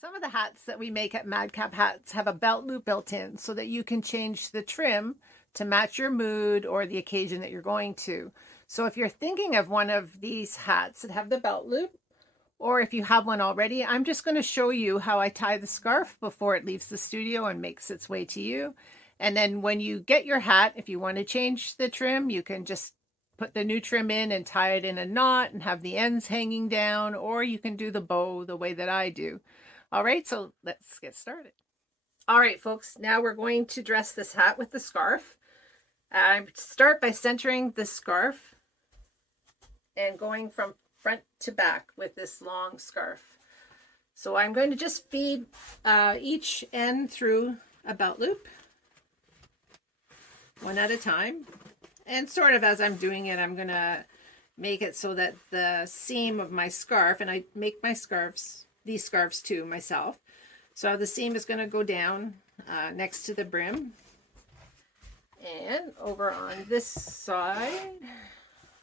Some of the hats that we make at Madcap Hats have a belt loop built in so that you can change the trim to match your mood or the occasion that you're going to. So if you're thinking of one of these hats that have the belt loop, or if you have one already, I'm just going to show you how I tie the scarf before it leaves the studio and makes its way to you. And then when you get your hat, if you want to change the trim, you can just put the new trim in and tie it in a knot and have the ends hanging down, or you can do the bow the way that I do. All right, so let's get started. All right, folks, now we're going to dress this hat with the scarf. I start by centering the scarf and going from front to back with this long scarf. So I'm going to just feed each end through a belt loop, one at a time. And sort of as I'm doing it, I'm going to make it so that the seam of my scarf, and I make my scarves, these scarves too, myself. So the seam is going to go down next to the brim. And over on this side,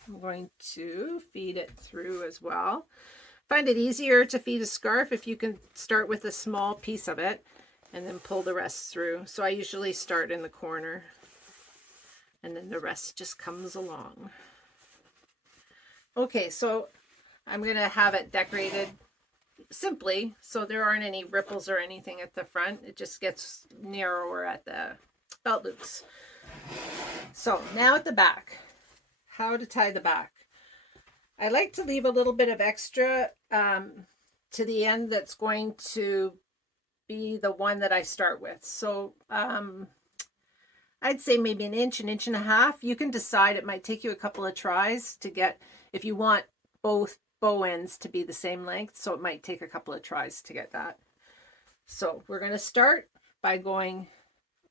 I'm going to feed it through as well. Find it easier to feed a scarf if you can start with a small piece of it and then pull the rest through. So I usually start in the corner and then the rest just comes along. Okay, so I'm going to have it decorated simply so there aren't any ripples or anything at the front. It just gets narrower at the belt loops. So now at the back, how to tie the back. I like to leave a little bit of extra to the end that's going to be the one that I start with. So I'd say maybe an inch and a half. You can decide. It might take you a couple of tries to get, if you want both bow ends to be the same length, so it might take a couple of tries to get that. So we're going to start by going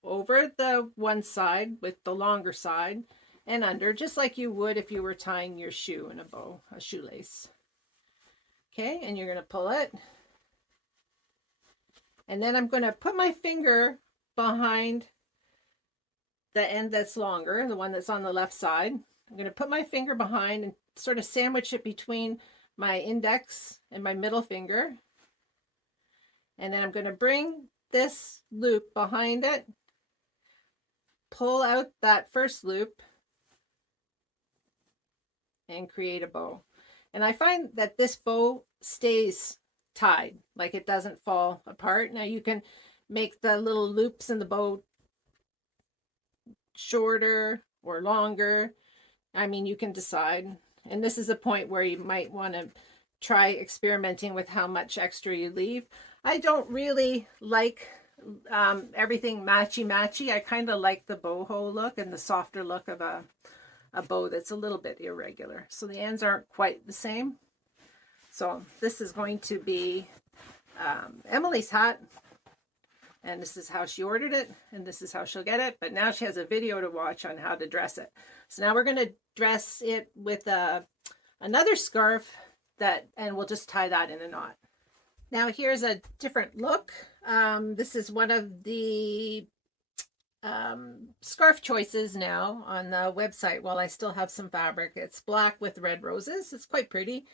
over the one side with the longer side and under, just like you would if you were tying your shoe in a bow, a shoelace. Okay, and you're going to pull it. And then I'm going to put my finger behind the end that's longer, the one that's on the left side. I'm going to put my finger behind and sort of sandwich it between my index and my middle finger. And then I'm going to bring this loop behind it, pull out that first loop, and create a bow. And I find that this bow stays tied, like it doesn't fall apart. Now you can make the little loops in the bow shorter or longer. I mean, you can decide. And this is a point where you might want to try experimenting with how much extra you leave. I don't really like everything matchy-matchy. I kind of like the boho look and the softer look of a bow that's a little bit irregular. So the ends aren't quite the same. So this is going to be Emily's hat. And this is how she ordered it, and this is how she'll get it. But now she has a video to watch on how to dress it. So now we're going to dress it with another scarf and we'll just tie that in a knot. Now here's a different look. This is one of the scarf choices now on the website while I still have some fabric. It's black with red roses. It's quite pretty.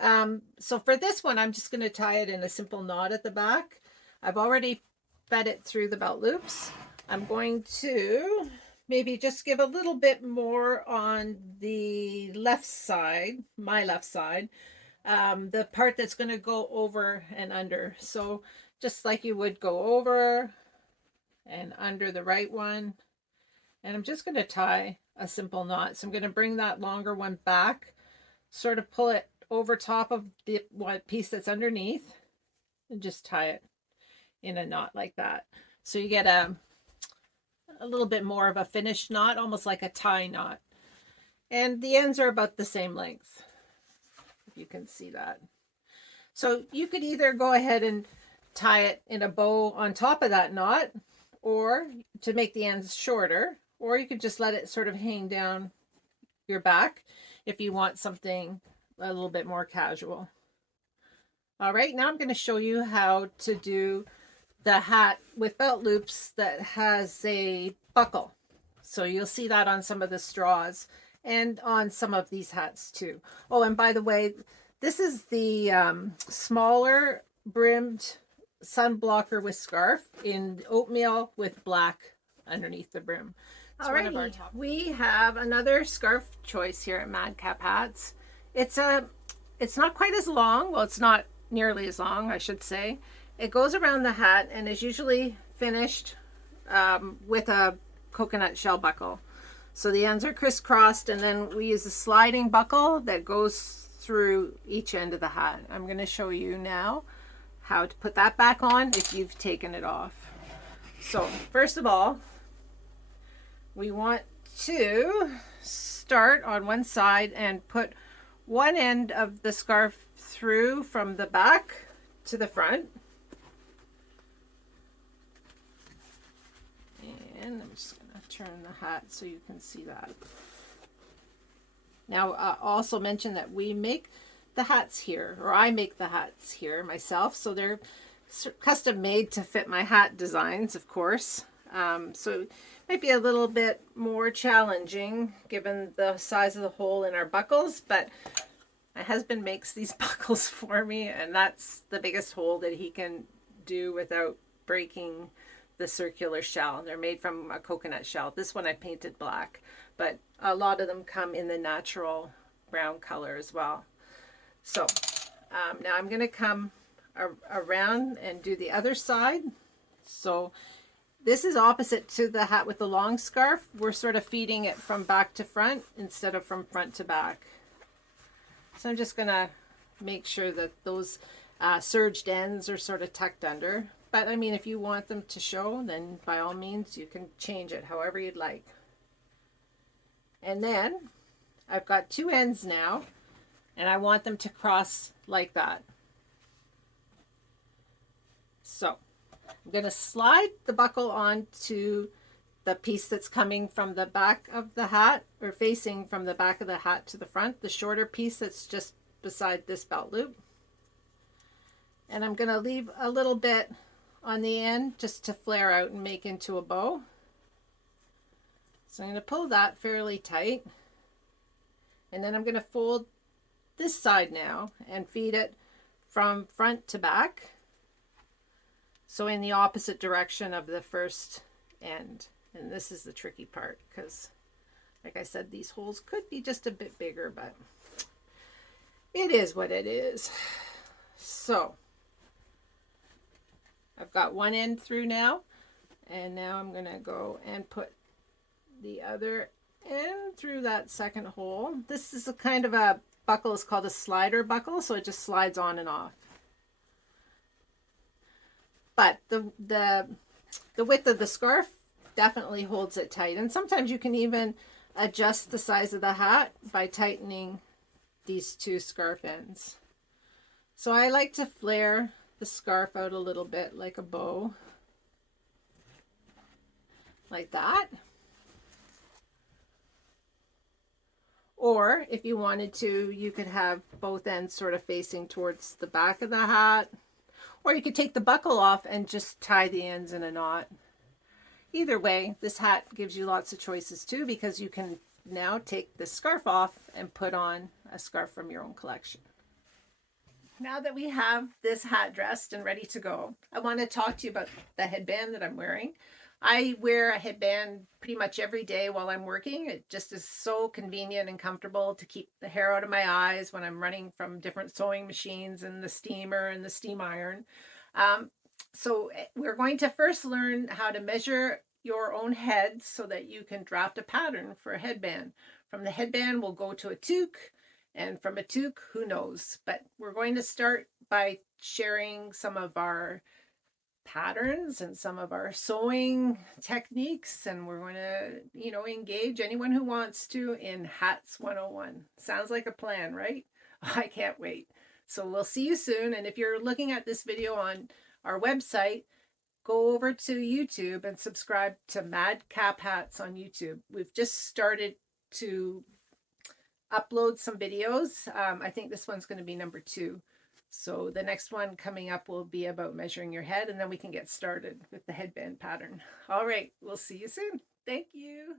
So for this one, I'm just going to tie it in a simple knot at the back. I've already fed it through the belt loops. I'm going to maybe just give a little bit more on the left side, my left side, the part that's going to go over and under. So just like you would go over and under the right one. And I'm just going to tie a simple knot. So I'm going to bring that longer one back, sort of pull it over top of the one piece that's underneath, and just tie it in a knot like that. So you get a little bit more of a finished knot, almost like a tie knot. And the ends are about the same length, if you can see that. So you could either go ahead and tie it in a bow on top of that knot, or to make the ends shorter, or you could just let it sort of hang down your back if you want something a little bit more casual. All right, now I'm going to show you how to do the hat with belt loops that has a buckle. So you'll see that on some of the straws and on some of these hats too. Oh, and by the way, this is the smaller brimmed sun blocker with scarf in oatmeal with black underneath the brim. Alrighty, we have another scarf choice here at Madcap Hats. It's not quite as long. Well, it's not nearly as long, I should say. It goes around the hat and is usually finished with a coconut shell buckle. So the ends are crisscrossed, and then we use a sliding buckle that goes through each end of the hat. I'm going to show you now how to put that back on if you've taken it off. So first of all, we want to start on one side and put one end of the scarf through from the back to the front. And I'm just going to turn the hat so you can see that. Now, I also mention that we make the hats here, or I make the hats here myself, so they're custom made to fit my hat designs, of course. So it might be a little bit more challenging given the size of the hole in our buckles, but my husband makes these buckles for me, and that's the biggest hole that he can do without breaking the circular shell. They're made from a coconut shell. This one I painted black, but a lot of them come in the natural brown color as well. So now I'm going to come around and do the other side. So this is opposite to the hat with the long scarf. We're sort of feeding it from back to front instead of from front to back. So I'm just going to make sure that those serged ends are sort of tucked under. But I mean, if you want them to show, then by all means you can change it however you'd like. And then I've got two ends now, and I want them to cross like that. So I'm going to slide the buckle onto the piece that's coming from the back of the hat, or facing from the back of the hat to the front, the shorter piece that's just beside this belt loop. And I'm going to leave a little bit on the end just to flare out and make into a bow. So I'm going to pull that fairly tight, and then I'm going to fold this side now and feed it from front to back, so in the opposite direction of the first end. And this is the tricky part, because like I said, these holes could be just a bit bigger, but it is what it is. So I've got one end through now, and now I'm going to go and put the other end through that second hole. This is a kind of a buckle, is called a slider buckle, so it just slides on and off. But the width of the scarf definitely holds it tight, and sometimes you can even adjust the size of the hat by tightening these two scarf ends. So I like to flare the scarf out a little bit like a bow, like that. Or if you wanted to, you could have both ends sort of facing towards the back of the hat, or you could take the buckle off and just tie the ends in a knot. Either way, this hat gives you lots of choices too, because you can now take the scarf off and put on a scarf from your own collection. Now that we have this hat dressed and ready to go, I want to talk to you about the headband that I'm wearing. I wear a headband pretty much every day while I'm working. It just is so convenient and comfortable to keep the hair out of my eyes when I'm running from different sewing machines and the steamer and the steam iron. So we're going to first learn how to measure your own head so that you can draft a pattern for a headband. From the headband, we'll go to a toque, and from a toque, who knows? But we're going to start by sharing some of our patterns and some of our sewing techniques, and we're going to, engage anyone who wants to in Hats 101. Sounds like a plan, right? I can't wait. So we'll see you soon, and if you're looking at this video on our website, go over to YouTube and subscribe to Madcap Hats on YouTube. We've just started to upload some videos. I think this one's going to be number 2. So the next one coming up will be about measuring your head, and then we can get started with the headband pattern. All right, we'll see you soon. Thank you.